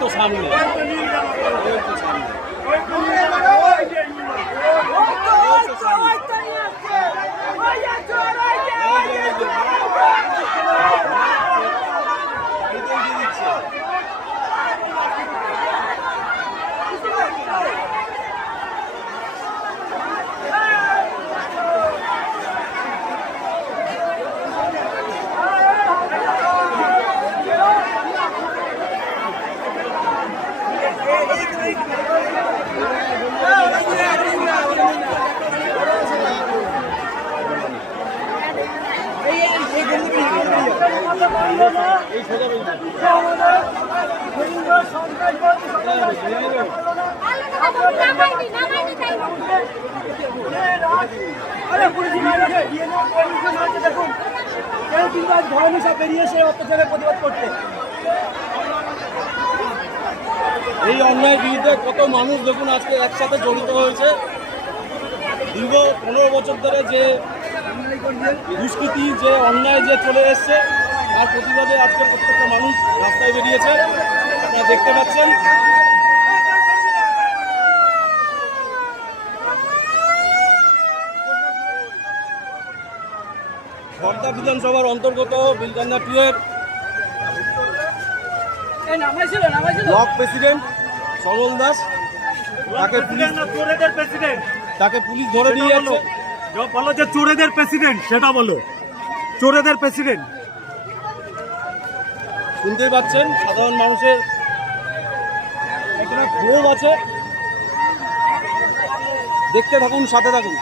তো সামনে, ওই তো সামনে। এই অন্যায়ের বিরুদ্ধে কত মানুষ দেখুন আজকে একসাথে জড়িত হয়েছে। দীর্ঘ 15 বছর ধরে যে দুষ্কৃতি, যে অন্যায় যে চলে এসছে, তার প্রতিবাদে আজকে প্রত্যেকটা মানুষ রাস্তায় বেরিয়েছে, আপনারা দেখতে পাচ্ছেন। খড়দা বিধানসভার অন্তর্গত বিলকান্দা 2 এর ব্লক প্রেসিডেন্ট সমল দাস, তাকে পুলিশ ধরে নিয়ে যাচ্ছে। বলো যে চোরেদের প্রেসিডেন্ট, সেটা বলো, চোরেদের প্রেসিডেন্ট। শুনতেই পাচ্ছেন সাধারণ মানুষের এখানে ক্ষোভ আছে, দেখতে থাকুন, সাথে থাকুন।